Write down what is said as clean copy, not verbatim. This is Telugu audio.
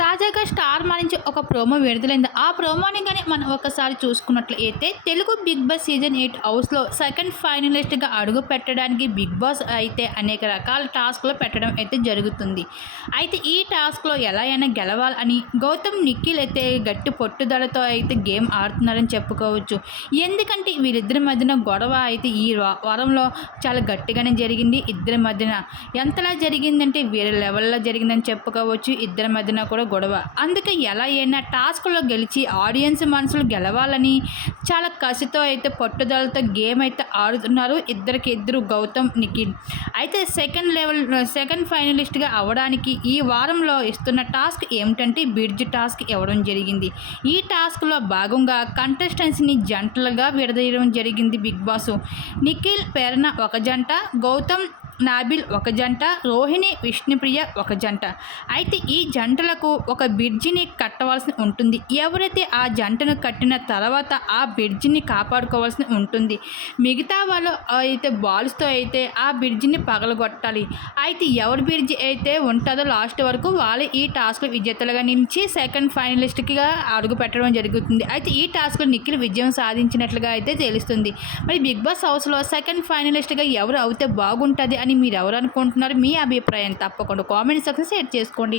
తాజాగా స్టార్ మా నుంచి ఒక ప్రోమో విడుదలైంది. ఆ ప్రోమోని గాని మనం ఒకసారి చూసుకున్నట్లయితే తెలుగు బిగ్ బాస్ సీజన్ 8 హౌస్‌లో సెకండ్ ఫైనలిస్ట్‌గా అడుగు పెట్టడానికి బిగ్ బాస్ అయితే అనేక రకాల టాస్క్‌లు పెట్టడం అయితే జరుగుతుంది. అయితే ఈ టాస్క్‌లో ఎలా అయినా గెలవాలని గౌతమ్, నిఖిల్ అయితే గట్టి పట్టుదలతో అయితే గేమ్ ఆడుతున్నారని చెప్పుకోవచ్చు. ఎందుకంటే వీళ్ళిద్దరి మధ్యన గొడవ అయితే ఈ వారంలో చాలా గట్టిగానే జరిగింది. ఇద్దరి మధ్యన ఎంతలా జరిగిందంటే వేరే లెవెల్‌లో జరిగిందని చెప్పుకోవచ్చు. ఇద్దరి మధ్యన కూడా గొడవ. అందుకే ఎలా అయినా టాస్క్‌లో గెలిచి ఆడియన్స్ మనసులు గెలవాలని చాలా కసితో అయితే పట్టుదలతో గేమ్ అయితే ఆడుతున్నారు ఇద్దరు గౌతమ్, నిఖిల్. అయితే సెకండ్ ఫైనలిస్ట్‌గా అవ్వడానికి ఈ వారంలో ఇస్తున్న టాస్క్ ఏమిటంటే బ్రిడ్జ్ టాస్క్ ఇవ్వడం జరిగింది. ఈ టాస్క్‌లో భాగంగా కంటెస్టెంట్స్‌ని జంటలుగా విడదీయడం జరిగింది బిగ్ బాస్. నిఖిల్, ప్రేరణ ఒక జంట, గౌతమ్, నాబిల్ ఒక జంట, రోహిణి, విష్ణుప్రియ ఒక జంట. అయితే ఈ జంటలకు ఒక బ్రిడ్జిని కట్టవలసి ఉంటుంది. ఎవరైతే ఆ జంటను కట్టిన తర్వాత ఆ బ్రిడ్జిని కాపాడుకోవాల్సి ఉంటుంది. మిగతా వాళ్ళు అయితే బాల్స్తో అయితే ఆ బ్రిడ్జిని పగలగొట్టాలి. అయితే ఎవరి బ్రిడ్జి అయితే ఉంటుందో లాస్ట్ వరకు వాళ్ళే ఈ టాస్క్లో విజేతలుగా నిలిచి సెకండ్ ఫైనలిస్ట్గా అడుగు పెట్టడం జరుగుతుంది. అయితే ఈ టాస్క్లో నిఖిల్ విజయం సాధించినట్లుగా అయితే తెలుస్తుంది. మరి బిగ్ బాస్ హౌస్లో సెకండ్ ఫైనలిస్ట్గా ఎవరు అవుతే బాగుంటుంది అని మీరు ఎవరు అనుకుంటున్నారు? మీ అభిప్రాయం తప్పకుండా కామెంట్ సెక్షన్ షేర్ చేసుకోండి.